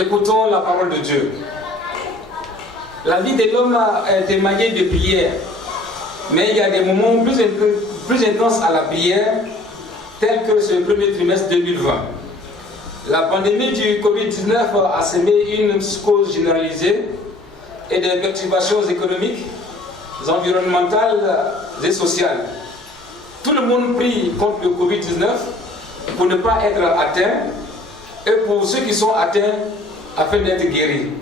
Écoutons la parole de Dieu. La vie de l'homme est émaillée de prières, mais il y a des moments plus intenses à la prière, tels que ce premier trimestre 2020. La pandémie du Covid-19 a semé une psychose généralisée et des perturbations économiques, environnementales et sociales. Tout le monde prie contre le Covid-19 pour ne pas être atteint et pour ceux qui sont atteints afin d'être guéris.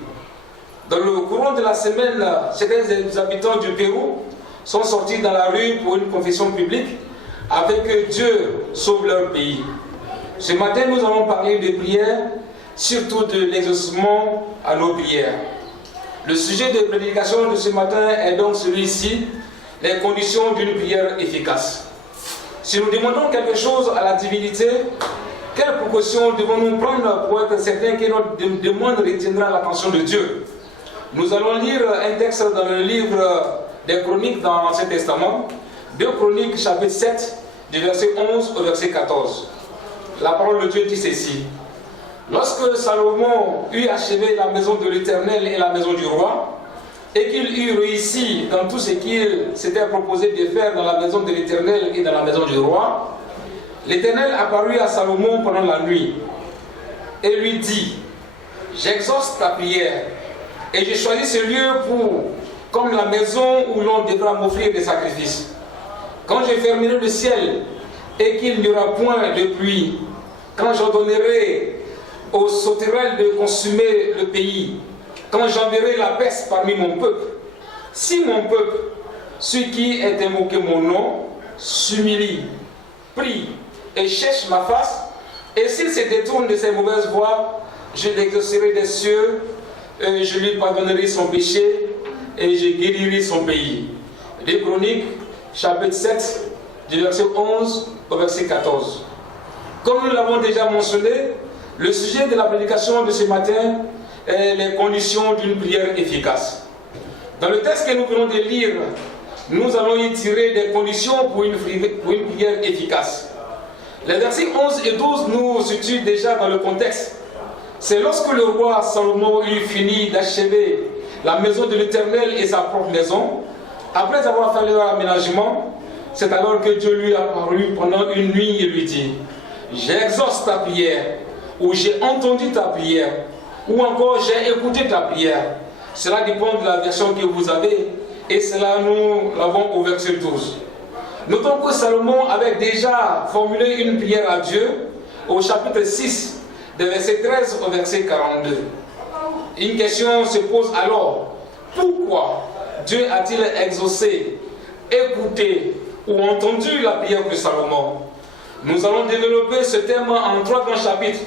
Dans le courant de la semaine, certains des habitants du Pérou sont sortis dans la rue pour une confession publique afin que Dieu sauve leur pays. Ce matin, nous allons parler de prières, surtout de l'exaucement à nos prières. Le sujet de prédication de ce matin est donc celui-ci, les conditions d'une prière efficace. Si nous demandons quelque chose à la divinité, quelles précautions devons-nous prendre pour être certains que notre demande retiendra l'attention de Dieu? Nous allons lire un texte dans le livre des Chroniques dans l'Ancien Testament, 2 Chroniques chapitre 7, du verset 11 au verset 14. La parole de Dieu dit ceci. Lorsque Salomon eut achevé la maison de l'Éternel et la maison du roi, et qu'il eut réussi dans tout ce qu'il s'était proposé de faire dans la maison de l'Éternel et dans la maison du roi, l'Éternel apparut à Salomon pendant la nuit et lui dit, « J'exauce ta prière et j'ai choisi ce lieu comme la maison où l'on devra m'offrir des sacrifices. Quand je fermerai le ciel et qu'il n'y aura point de pluie, quand j'ordonnerai aux sauterelles de consumer le pays, quand j'enverrai la peste parmi mon peuple, si mon peuple, celui qui est invoqué mon nom, s'humilie, prie et cherche ma face, et s'il se détourne de ses mauvaises voies, je l'exaucerai des cieux, et je lui pardonnerai son péché, et je guérirai son pays. » 2 Chroniques, chapitre 7, du verset 11 au verset 14. Comme nous l'avons déjà mentionné, le sujet de la prédication de ce matin est les conditions d'une prière efficace. Dans le texte que nous venons de lire, nous allons y tirer des conditions pour une prière efficace. Les versets 11 et 12 nous situent déjà dans le contexte. C'est lorsque le roi Salomon eut fini d'achever la maison de l'Éternel et sa propre maison, après avoir fait leur aménagement, c'est alors que Dieu lui apparut pendant une nuit et lui dit, « J'exauce ta prière » ou « J'ai entendu ta prière » ou encore « J'ai écouté ta prière ». Cela dépend de la version que vous avez et cela nous l'avons au verset 12. Notons que Salomon avait déjà formulé une prière à Dieu au chapitre 6, de verset 13 au verset 42. Une question se pose alors, pourquoi Dieu a-t-il exaucé, écouté ou entendu la prière de Salomon? Nous allons développer ce thème en 3 grands chapitres.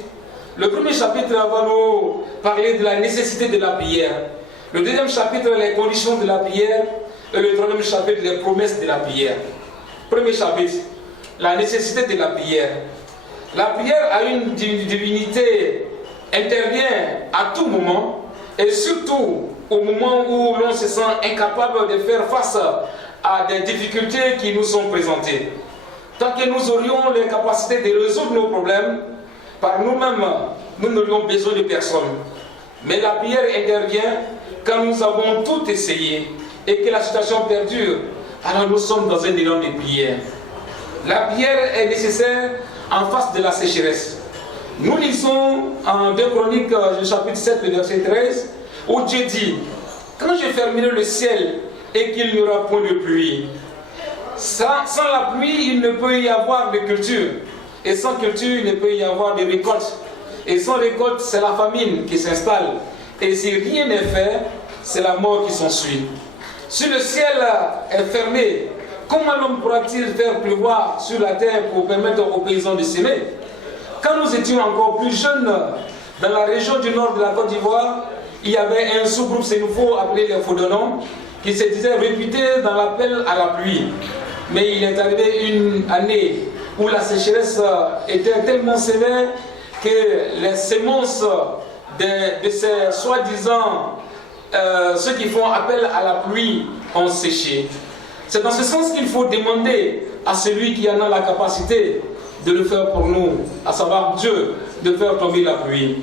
Le premier chapitre va nous parler de la nécessité de la prière. Le deuxième chapitre, les conditions de la prière. Et le troisième chapitre, les promesses de la prière. Premier chapitre, la nécessité de la prière. La prière a une divinité, intervient à tout moment et surtout au moment où l'on se sent incapable de faire face à des difficultés qui nous sont présentées. Tant que nous aurions les capacités de résoudre nos problèmes, par nous-mêmes, nous n'aurions besoin de personne. Mais la prière intervient quand nous avons tout essayé et que la situation perdure, alors nous sommes dans un élan de prière. La prière est nécessaire en face de la sécheresse. Nous lisons en 2 Chroniques, chapitre 7, le verset 13, où Dieu dit, « Quand je fermerai le ciel et qu'il n'y aura point de pluie, sans la pluie, il ne peut y avoir de culture. Et sans culture, il ne peut y avoir de récolte. Et sans récolte, c'est la famine qui s'installe. Et si rien n'est fait, c'est la mort qui s'ensuit. Si le ciel est fermé, comment l'homme pourra-t-il faire pleuvoir sur la terre pour permettre aux paysans de s'aimer? Quand nous étions encore plus jeunes, dans la région du nord de la Côte d'Ivoire, il y avait un sous-groupe sénoufo appelé les Fodonons, qui se disait réputé dans l'appel à la pluie. Mais il est arrivé une année où la sécheresse était tellement sévère que les semences de ces soi-disant ceux qui font appel à la pluie ont séché. C'est dans ce sens qu'il faut demander à celui qui en a la capacité de le faire pour nous, à savoir Dieu, de faire tomber la pluie.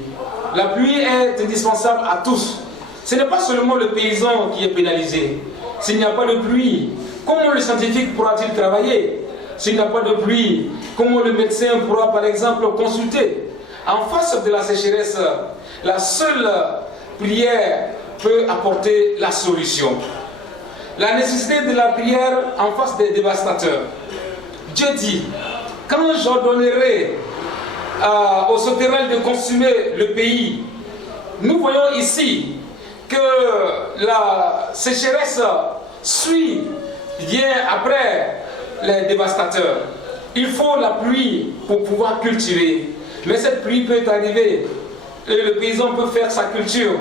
La pluie est indispensable à tous. Ce n'est pas seulement le paysan qui est pénalisé. S'il n'y a pas de pluie, comment le scientifique pourra-t-il travailler? S'il n'y a pas de pluie, comment le médecin pourra par exemple consulter? En face de la sécheresse, la seule prière peut apporter la solution. La nécessité de la prière en face des dévastateurs. Dieu dit, quand j'ordonnerai aux sauterelles de consumer le pays, nous voyons ici que la sécheresse vient après les dévastateurs. Il faut la pluie pour pouvoir cultiver. Mais cette pluie peut arriver et le paysan peut faire sa culture,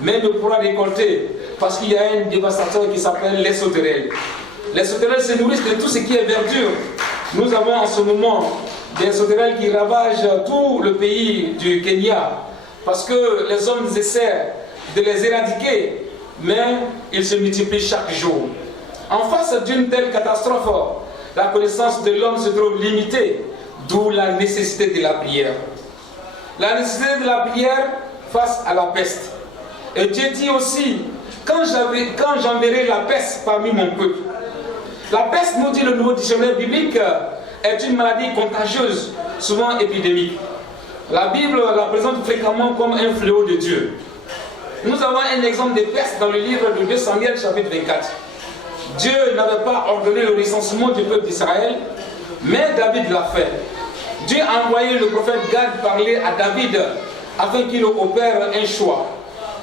mais ne pourra récolter parce qu'il y a un dévastateur qui s'appelle les sauterelles. Les sauterelles se nourrissent de tout ce qui est verdure. Nous avons en ce moment des sauterelles qui ravagent tout le pays du Kenya parce que les hommes essaient de les éradiquer, mais ils se multiplient chaque jour. En face d'une telle catastrophe, la connaissance de l'homme se trouve limitée, d'où la nécessité de la prière. La nécessité de la prière face à la peste. Et Dieu dit aussi, quand j'enverrai la peste parmi mon peuple. La peste, nous dit le nouveau dictionnaire biblique, est une maladie contagieuse, souvent épidémique. La Bible la présente fréquemment comme un fléau de Dieu. Nous avons un exemple de peste dans le livre de 2 Samuel chapitre 24. Dieu n'avait pas ordonné le recensement du peuple d'Israël, mais David l'a fait. Dieu a envoyé le prophète Gad parler à David afin qu'il opère un choix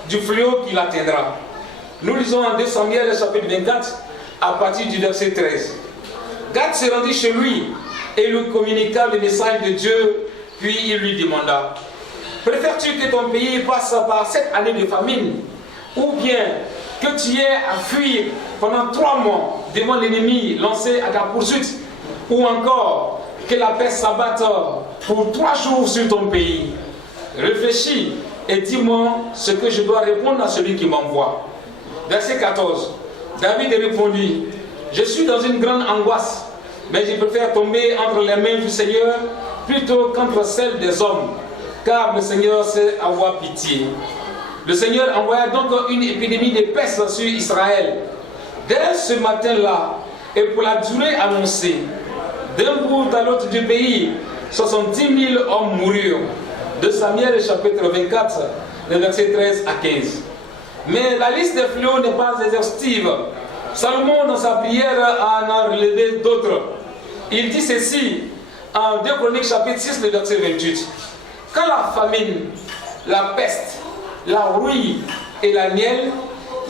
du fléau qui l'atteindra. Nous lisons en 2 Samuel chapitre 24 à partir du verset 13. Gad se rendit chez lui et lui communiqua le message de Dieu, puis il lui demanda: préfères-tu que ton pays passe par cette année de famine, ou bien que tu aies à fuir pendant 3 mois devant l'ennemi lancé à ta poursuite, ou encore que la peste s'abatte pour 3 jours sur ton pays? Réfléchis et dis-moi ce que je dois répondre à celui qui m'envoie. Verset 14. David répondit: je suis dans une grande angoisse, mais je préfère tomber entre les mains du Seigneur plutôt qu'entre celles des hommes, car le Seigneur sait avoir pitié. Le Seigneur envoya donc une épidémie de peste sur Israël. Dès ce matin-là, et pour la durée annoncée, d'un bout à l'autre du pays, 70 000 hommes moururent. De Samuel chapitre 24, les versets 13 à 15. Mais la liste des fléaux n'est pas exhaustive. Salomon, dans sa prière, en a relevé d'autres. Il dit ceci en 2 Chroniques chapitre 6, le verset 28. Quand la famine, la peste, la rouille et la miel,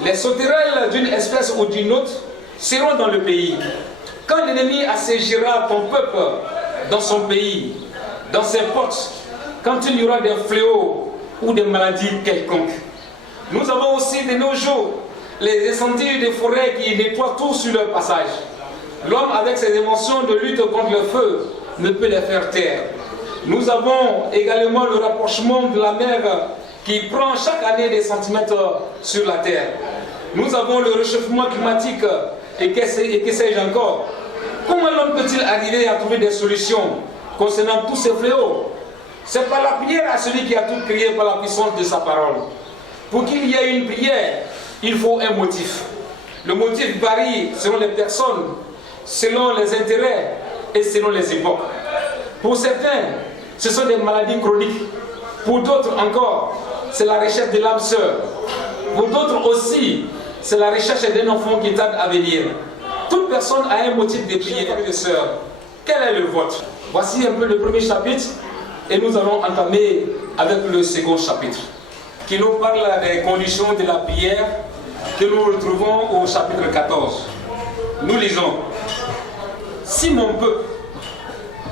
les sauterelles d'une espèce ou d'une autre, seront dans le pays. Quand l'ennemi assiégera ton peuple dans son pays, dans ses portes, quand il y aura des fléaux ou des maladies quelconques. Nous avons aussi de nos jours les incendies de forêt qui nettoient tout sur leur passage. L'homme, avec ses inventions de lutte contre le feu, ne peut les faire taire. Nous avons également le rapprochement de la mer qui prend chaque année des centimètres sur la terre. Nous avons le réchauffement climatique et que sais-je encore. Comment l'homme peut-il arriver à trouver des solutions concernant tous ces fléaux? C'est par la prière à celui qui a tout créé par la puissance de sa parole. Pour qu'il y ait une prière, il faut un motif. Le motif varie selon les personnes, selon les intérêts et selon les époques. Pour certains, ce sont des maladies chroniques. Pour d'autres encore, c'est la recherche de l'âme sœur. Pour d'autres aussi, c'est la recherche d'un enfant qui tarde à venir. Toute personne a un motif de prière, frères et sœurs. Quel est le vôtre? Voici un peu le premier chapitre et nous allons entamer avec le second chapitre qui nous parle des conditions de la prière que nous retrouvons au chapitre 14. Nous lisons: si mon peuple,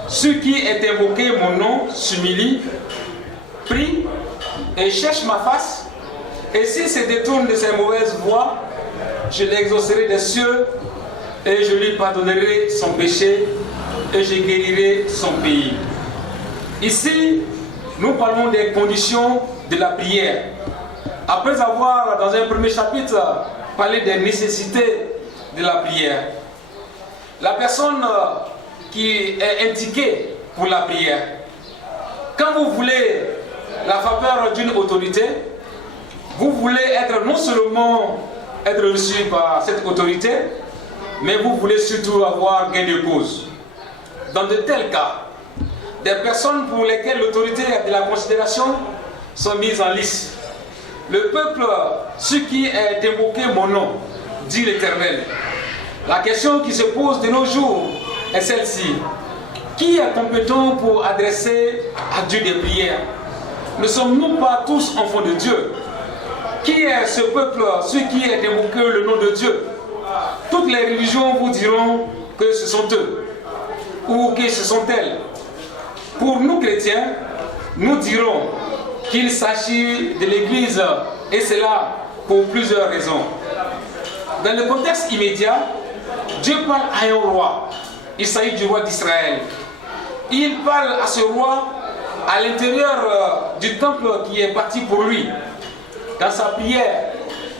ceux qui est invoqué mon nom, s'humilie, prie et cherche ma face, et s'il se détourne de ses mauvaises voies, je l'exaucerai des cieux et je lui pardonnerai son péché et je guérirai son pays. Ici, nous parlons des conditions de la prière. Après avoir, dans un premier chapitre, parlé des nécessités de la prière, la personne qui est indiquée pour la prière, quand vous voulez la faveur d'une autorité, vous voulez être non seulement être reçu par cette autorité, mais vous voulez surtout avoir gain de cause. Dans de tels cas, des personnes pour lesquelles l'autorité a de la considération sont mises en lice. Le peuple, ce qui est invoqué mon nom, dit l'Éternel. La question qui se pose de nos jours est celle-ci. Qui est compétent pour adresser à Dieu des prières? Ne sommes-nous pas tous enfants de Dieu? Qui est ce peuple, ceux qui est invoqué le nom de Dieu? Toutes les religions vous diront que ce sont eux ou que ce sont elles. Pour nous chrétiens, nous dirons qu'il s'agit de l'Église, et cela pour plusieurs raisons. Dans le contexte immédiat, Dieu parle à un roi. Il s'agit du roi d'Israël. Il parle à ce roi à l'intérieur du temple qui est bâti pour lui. Dans sa prière,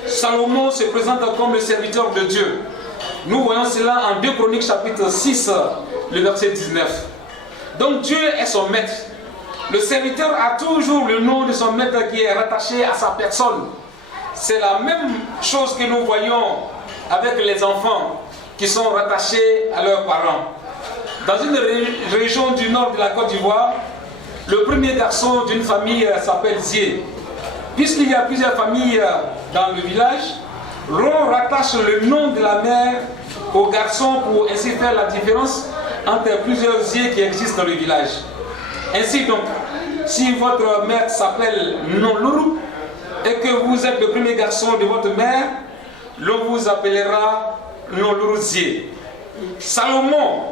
Salomon se présente comme le serviteur de Dieu. Nous voyons cela en 2 Chroniques chapitre 6, le verset 19. Donc Dieu est son maître. Le serviteur a toujours le nom de son maître qui est rattaché à sa personne. C'est la même chose que nous voyons avec les enfants qui sont rattachés à leurs parents. Dans une région du nord de la Côte d'Ivoire, le premier garçon d'une famille s'appelle Zié. Puisqu'il y a plusieurs familles dans le village, l'on rattache le nom de la mère au garçon pour ainsi faire la différence entre plusieurs Zié qui existent dans le village. Ainsi donc, si votre mère s'appelle Non-Lourou et que vous êtes le premier garçon de votre mère, l'on vous appellera Non-Lourou Zié. Salomon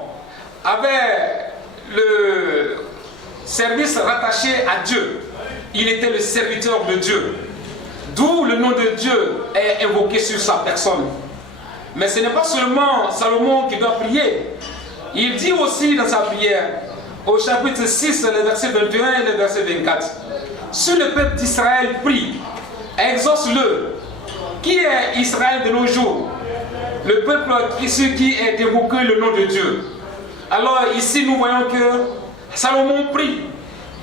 avait le service rattaché à Dieu. Il était le serviteur de Dieu. D'où le nom de Dieu est invoqué sur sa personne. Mais ce n'est pas seulement Salomon qui doit prier. Il dit aussi dans sa prière, au chapitre 6, le verset 21 et le verset 24, si le peuple d'Israël prie, exauce-le. Qui est Israël de nos jours? Le peuple qui est invoqué le nom de Dieu. Alors ici nous voyons que Salomon prie,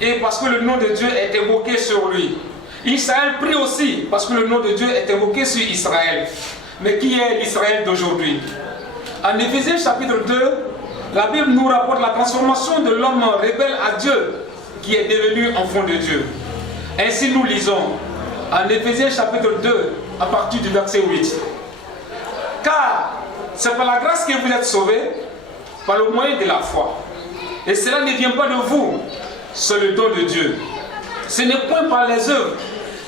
et parce que le nom de Dieu est invoqué sur lui. Israël prie aussi, parce que le nom de Dieu est invoqué sur Israël. Mais qui est l'Israël d'aujourd'hui? En Éphésiens chapitre 2, la Bible nous rapporte la transformation de l'homme rebelle à Dieu, qui est devenu enfant de Dieu. Ainsi nous lisons, en Éphésiens chapitre 2, à partir du verset 8. Car c'est par la grâce que vous êtes sauvés, par le moyen de la foi. Et cela ne vient pas de vous, c'est le don de Dieu. Ce n'est point par les œuvres,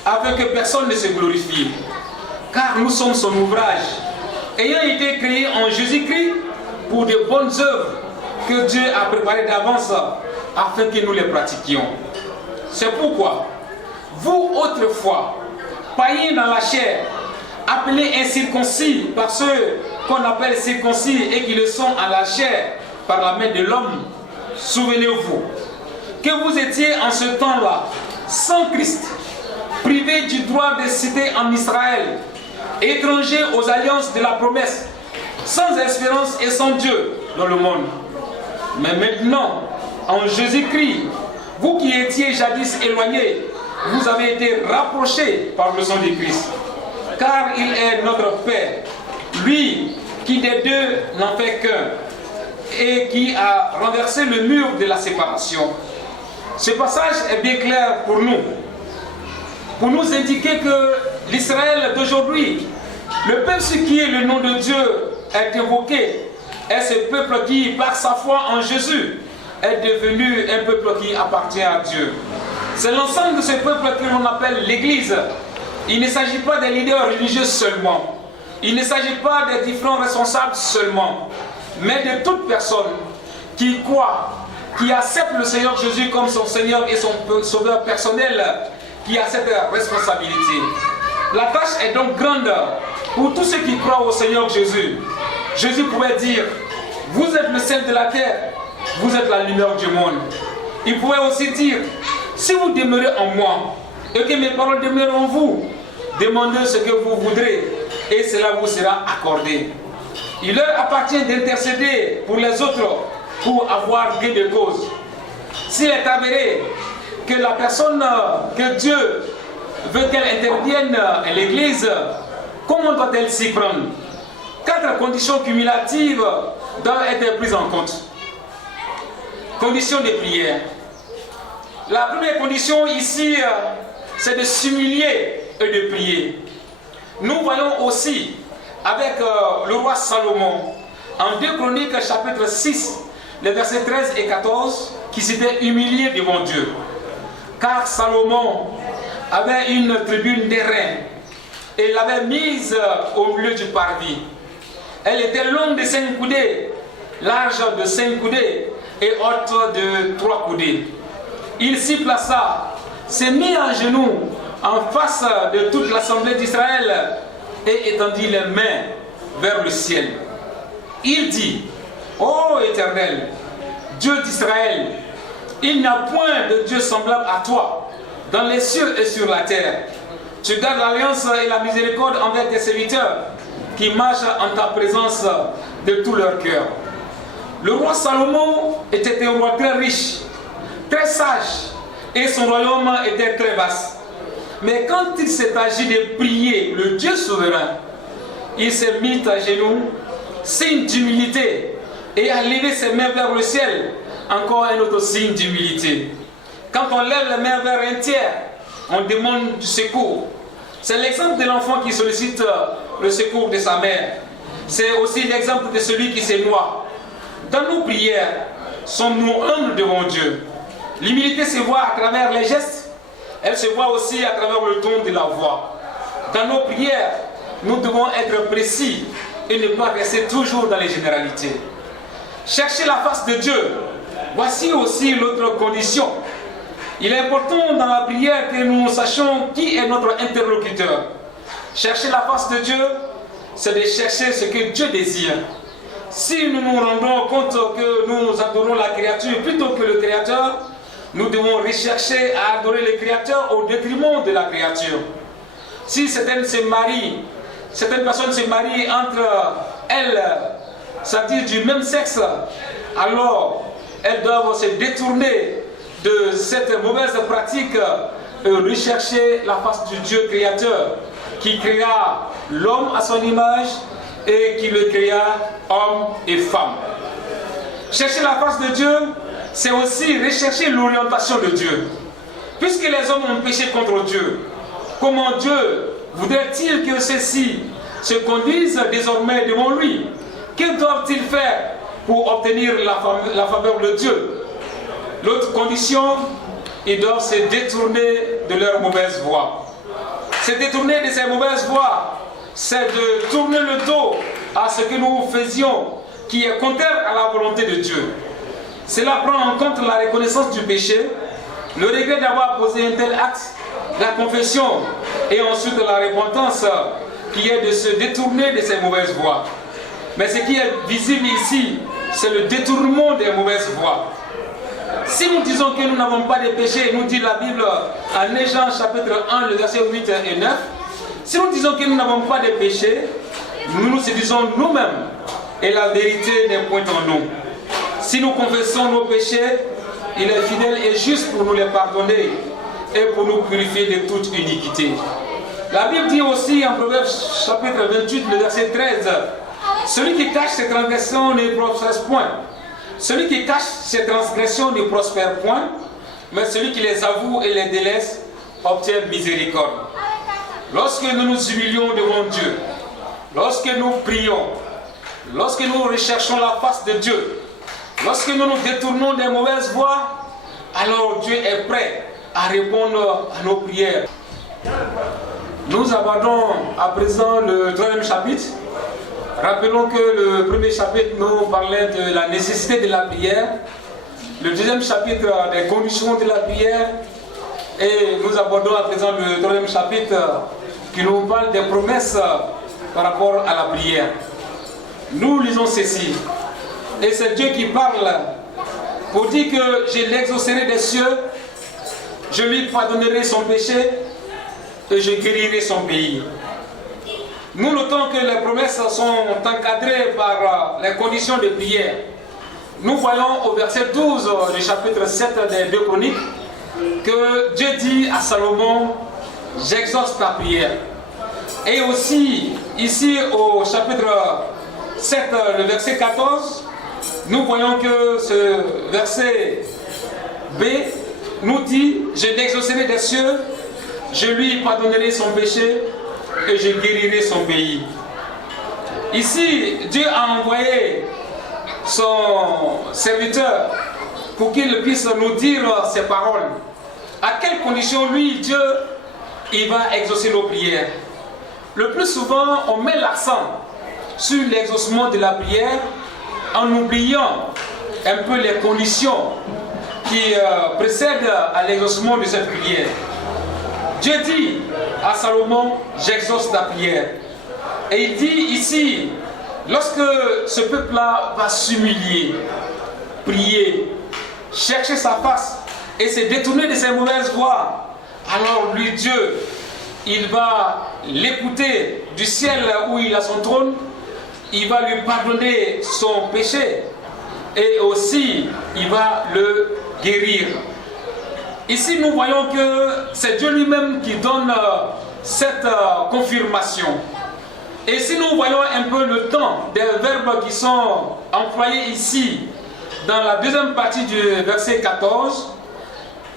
afin que personne ne se glorifie. Car nous sommes son ouvrage, ayant été créés en Jésus-Christ pour de bonnes œuvres que Dieu a préparées d'avance afin que nous les pratiquions. C'est pourquoi, vous autrefois, païens dans la chair, appelés incirconcis par ceux qu'on appelle circoncis et qui le sont à la chair par la main de l'homme, souvenez-vous que vous étiez en ce temps-là sans Christ, privés du droit de cité en Israël, étrangers aux alliances de la promesse, sans espérance et sans Dieu dans le monde. Mais maintenant, en Jésus-Christ, vous qui étiez jadis éloignés, vous avez été rapprochés par le sang de Christ. Car il est notre Père, lui qui des deux n'en fait qu'un, et qui a renversé le mur de la séparation. Ce passage est bien clair pour nous indiquer que l'Israël d'aujourd'hui, le peuple sur qui le nom de Dieu est invoqué, est ce peuple qui, par sa foi en Jésus, est devenu un peuple qui appartient à Dieu. C'est l'ensemble de ce peuple que l'on appelle l'Église. Il ne s'agit pas des leaders religieux seulement. Il ne s'agit pas des différents responsables seulement, mais de toute personne qui croit, qui accepte le Seigneur Jésus comme son Seigneur et son Sauveur personnel, qui a cette responsabilité. La tâche est donc grande pour tous ceux qui croient au Seigneur Jésus. Jésus pouvait dire, vous êtes le sel de la terre, vous êtes la lumière du monde. Il pouvait aussi dire, si vous demeurez en moi, et que mes paroles demeurent en vous, demandez ce que vous voudrez, et cela vous sera accordé. Il leur appartient d'intercéder pour les autres, pour avoir gain de cause. S'il est avéré que la personne que Dieu veut qu'elle intervienne à l'église, comment doit-elle s'y prendre? 4 conditions cumulatives doivent être prises en compte. Conditions de prière. La première condition ici, c'est de s'humilier et de prier. Nous voyons aussi avec le roi Salomon, en 2 Chroniques chapitre 6, les versets 13 et 14, qui s'était humilié devant Dieu. Car Salomon avait une tribune d'airain et l'avait mise au milieu du parvis. Elle était longue de 5 coudées, large de 5 coudées et haute de 3 coudées. Il s'y plaça, s'est mis à genoux en face de toute l'assemblée d'Israël et étendit les mains vers le ciel. Il dit: Ô Éternel, Dieu d'Israël, il n'y a point de Dieu semblable à toi dans les cieux et sur la terre. Tu gardes l'alliance et la miséricorde envers tes serviteurs qui marchent en ta présence de tout leur cœur. Le roi Salomon était un roi très riche, très sage, et son royaume était très vaste. Mais quand il s'est agi de prier le Dieu souverain, il s'est mis à genoux, signe d'humilité, et a levé ses mains vers le ciel, encore un autre signe d'humilité. Quand on lève les mains vers un tiers, on demande du secours. C'est l'exemple de l'enfant qui sollicite le secours de sa mère. C'est aussi l'exemple de celui qui se noie. Dans nos prières, sommes-nous humbles devant Dieu? L'humilité se voit à travers les gestes, elle se voit aussi à travers le ton de la voix. Dans nos prières, nous devons être précis et ne pas rester toujours dans les généralités. Chercher la face de Dieu, voici aussi l'autre condition. Il est important dans la prière que nous sachions qui est notre interlocuteur. Chercher la face de Dieu, c'est de chercher ce que Dieu désire. Si nous nous rendons compte que nous adorons la créature plutôt que le Créateur, nous devons rechercher à adorer le Créateur au détriment de la créature. Si certaines personnes se marient entre elles, c'est-à-dire du même sexe, alors elles doivent se détourner de cette mauvaise pratique et rechercher la face du Dieu créateur qui créa l'homme à son image et qui le créa homme et femme. Chercher la face de Dieu, c'est aussi rechercher l'orientation de Dieu. Puisque les hommes ont péché contre Dieu, comment Dieu voudrait-il que ceux-ci se conduisent désormais devant lui? Que doivent-ils faire pour obtenir la faveur de Dieu? L'autre condition, ils doivent se détourner de leur mauvaise voie. Se détourner de ces mauvaises voies, c'est de tourner le dos à ce que nous faisions, qui est contraire à la volonté de Dieu. Cela prend en compte la reconnaissance du péché, le regret d'avoir posé un tel acte, la confession et ensuite la repentance qui est de se détourner de ces mauvaises voies. Mais ce qui est visible ici, c'est le détournement des mauvaises voies. Si nous disons que nous n'avons pas de péché, nous dit la Bible en Jean chapitre 1, le verset 8 et 9, si nous disons que nous n'avons pas de péché, nous nous séduisons nous-mêmes et la vérité n'est point en nous. Si nous confessons nos péchés, il est fidèle et juste pour nous les pardonner et pour nous purifier de toute iniquité. La Bible dit aussi en Proverbe chapitre 28, le verset 13, celui qui cache ses transgressions ne prospère point. Celui qui cache ses transgressions ne prospère point, mais celui qui les avoue et les délaisse obtient miséricorde. Lorsque nous nous humilions devant Dieu, lorsque nous prions, lorsque nous recherchons la face de Dieu, lorsque nous nous détournons des mauvaises voies, alors Dieu est prêt à répondre à nos prières. Nous abordons à présent le 3e chapitre. Rappelons que le premier chapitre nous parlait de la nécessité de la prière, le 2e chapitre des conditions de la prière, et nous abordons à présent le 3e chapitre qui nous parle des promesses par rapport à la prière. Nous lisons ceci, et c'est Dieu qui parle pour dire que je l'exaucerai des cieux, je lui pardonnerai son péché et je guérirai son pays. Nous notons que les promesses sont encadrées par les conditions de prière. Nous voyons au verset 12 du chapitre 7 des 2 Chroniques que Dieu dit à Salomon, j'exauce ta prière. Et aussi, ici au chapitre 7, le verset 14, nous voyons que ce verset B nous dit, je l'exaucerai des cieux, je lui pardonnerai son péché et je guérirai son pays. Ici, Dieu a envoyé son serviteur pour qu'il puisse nous dire ces paroles. À quelles conditions lui, Dieu, il va exaucer nos prières? Le plus souvent, on met l'accent sur l'exaucement de la prière en oubliant un peu les conditions qui précèdent à l'exaucement de cette prière. Dieu dit à Salomon, j'exauce ta prière. Et il dit ici, lorsque ce peuple-là va s'humilier, prier, chercher sa face et se détourner de ses mauvaises voies, alors lui, Dieu, il va l'écouter du ciel où il a son trône, il va lui pardonner son péché et aussi il va le guérir. Ici, nous voyons que c'est Dieu lui-même qui donne cette confirmation. Et si nous voyons un peu le temps des verbes qui sont employés ici, dans la deuxième partie du verset 14,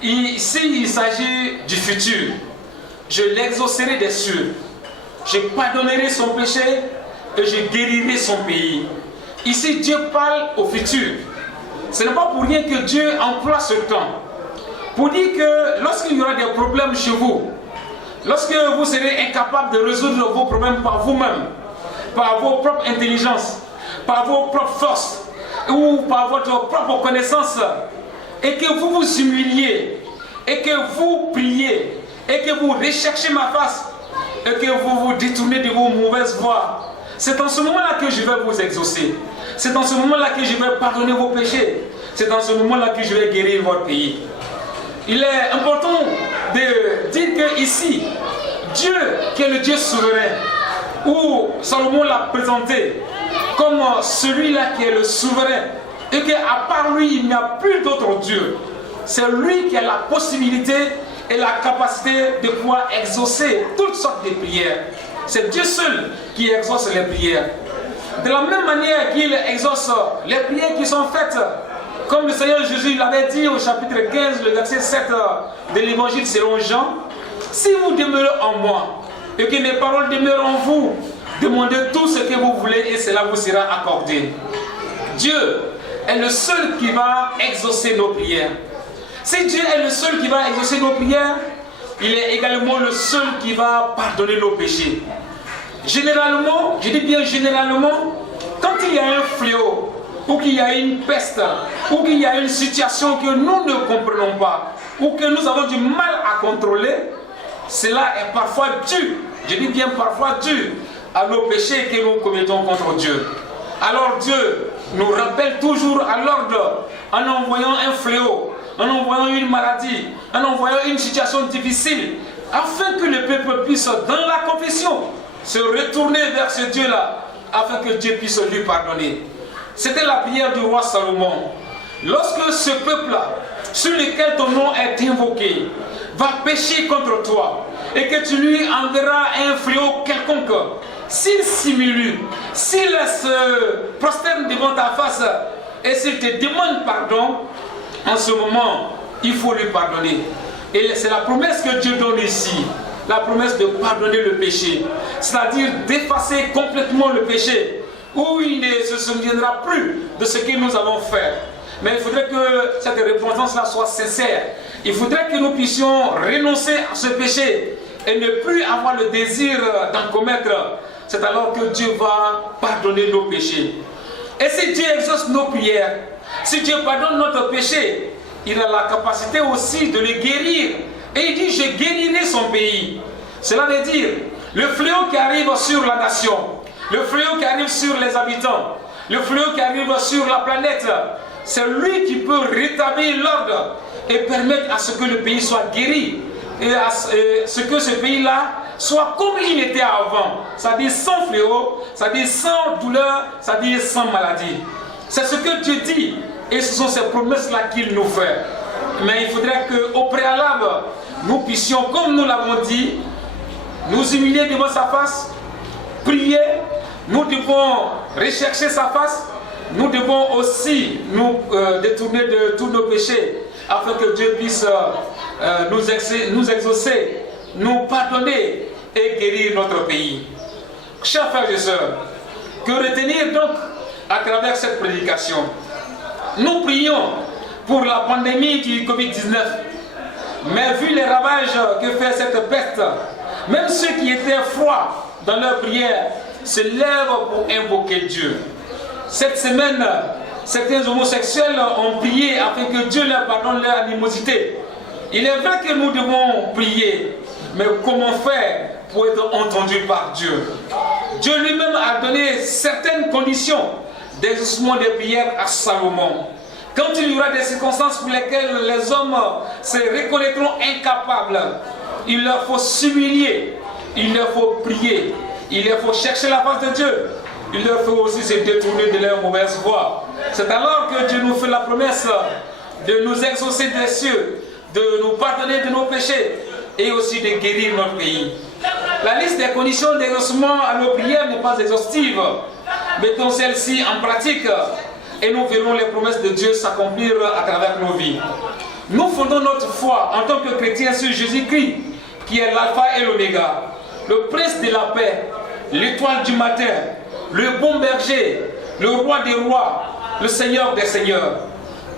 ici il s'agit du futur. Je l'exaucerai des cieux, je pardonnerai son péché et je guérirai son pays. Ici, Dieu parle au futur. Ce n'est pas pour rien que Dieu emploie ce temps. Pour dire que lorsqu'il y aura des problèmes chez vous, lorsque vous serez incapable de résoudre vos problèmes par vous-même, par vos propres intelligences, par vos propres forces, ou par votre propre connaissance, et que vous vous humiliez, et que vous priez, et que vous recherchez ma face, et que vous vous détournez de vos mauvaises voies, c'est en ce moment-là que je vais vous exaucer. C'est en ce moment-là que je vais pardonner vos péchés. C'est en ce moment-là que je vais guérir votre pays. Il est important de dire que ici, Dieu, qui est le Dieu souverain, où Salomon l'a présenté comme celui-là qui est le souverain, et qu'à part lui, il n'y a plus d'autre Dieu. C'est lui qui a la possibilité et la capacité de pouvoir exaucer toutes sortes de prières. C'est Dieu seul qui exauce les prières. De la même manière qu'il exauce les prières qui sont faites, comme le Seigneur Jésus l'avait dit au chapitre 15, le verset 7 de l'évangile selon Jean, si vous demeurez en moi et que mes paroles demeurent en vous, demandez tout ce que vous voulez et cela vous sera accordé. Dieu est le seul qui va exaucer nos prières. Si Dieu est le seul qui va exaucer nos prières, il est également le seul qui va pardonner nos péchés. Généralement, je dis bien généralement, quand il y a un fléau, ou qu'il y a une peste, ou qu'il y a une situation que nous ne comprenons pas, ou que nous avons du mal à contrôler, cela est parfois dû, je dis bien parfois dû, à nos péchés que nous commettons contre Dieu. Alors Dieu nous rappelle toujours à l'ordre en envoyant un fléau, en envoyant une maladie, en envoyant une situation difficile, afin que le peuple puisse, dans la confession, se retourner vers ce Dieu-là, afin que Dieu puisse lui pardonner. C'était la prière du roi Salomon. Lorsque ce peuple-là, sur lequel ton nom est invoqué, va pécher contre toi, et que tu lui enverras un fléau quelconque, s'il s'humilie, s'il se prosterne devant ta face, et s'il te demande pardon, en ce moment, il faut lui pardonner. Et c'est la promesse que Dieu donne ici, la promesse de pardonner le péché, c'est-à-dire d'effacer complètement le péché, où il ne se souviendra plus de ce que nous avons fait. Mais il faudrait que cette repentance-là soit sincère. Il faudrait que nous puissions renoncer à ce péché et ne plus avoir le désir d'en commettre. C'est alors que Dieu va pardonner nos péchés. Et si Dieu exauce nos prières, si Dieu pardonne notre péché, il a la capacité aussi de le guérir. Et il dit, je guérirai son pays. Cela veut dire, le fléau qui arrive sur la nation, le fléau qui arrive sur les habitants, le fléau qui arrive sur la planète, c'est lui qui peut rétablir l'ordre et permettre à ce que le pays soit guéri et à ce que ce pays-là soit comme il était avant, c'est-à-dire sans fléau, c'est-à-dire sans douleur, c'est-à-dire sans maladie. C'est ce que Dieu dit et ce sont ces promesses-là qu'il nous fait. Mais il faudrait qu'au préalable, nous puissions, comme nous l'avons dit, nous humilier devant sa face, prier, nous devons rechercher sa face, nous devons aussi nous détourner de tous nos péchés, afin que Dieu puisse nous exaucer, nous pardonner et guérir notre pays. Chers frères et sœurs, que retenir donc à travers cette prédication? Nous prions pour la pandémie du Covid-19, mais vu les ravages que fait cette peste, même ceux qui étaient froids dans leur prière se lèvent pour invoquer Dieu. Cette semaine, certains homosexuels ont prié afin que Dieu leur pardonne leur animosité. Il est vrai que nous devons prier, mais comment faire pour être entendu par Dieu? Dieu lui-même a donné certaines conditions d'exaucement des prières à Salomon. Quand il y aura des circonstances pour lesquelles les hommes se reconnaîtront incapables, il leur faut s'humilier, il leur faut prier, il leur faut chercher la face de Dieu, il leur faut aussi se détourner de leur mauvaise voie. C'est alors que Dieu nous fait la promesse de nous exaucer des cieux, de nous pardonner de nos péchés et aussi de guérir notre pays. La liste des conditions d'exaucement à nos prières n'est pas exhaustive. Mettons celle-ci en pratique et nous verrons les promesses de Dieu s'accomplir à travers nos vies. Nous fondons notre foi en tant que chrétiens sur Jésus-Christ, qui est l'alpha et l'oméga, le prince de la paix, l'étoile du matin, le bon berger, le roi des rois, le seigneur des seigneurs.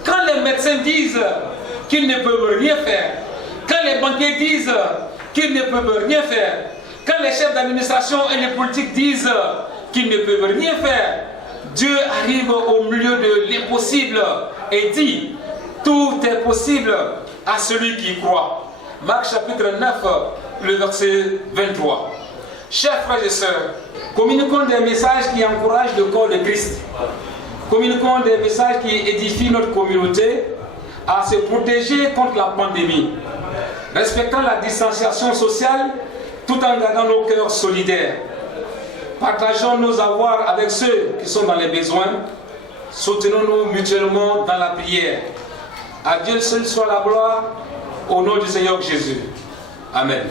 Quand les médecins disent qu'ils ne peuvent rien faire, quand les banquiers disent qu'ils ne peuvent rien faire, quand les chefs d'administration et les politiques disent qu'ils ne peuvent rien faire, Dieu arrive au milieu de l'impossible et dit: tout est possible à celui qui croit. Marc chapitre 9, le verset 23. Chers frères et sœurs, communiquons des messages qui encouragent le corps de Christ. Communiquons des messages qui édifient notre communauté à se protéger contre la pandémie. Respectons la distanciation sociale tout en gardant nos cœurs solidaires. Partageons nos avoirs avec ceux qui sont dans les besoins. Soutenons-nous mutuellement dans la prière. À Dieu seul soit la gloire, au nom du Seigneur Jésus. Amen.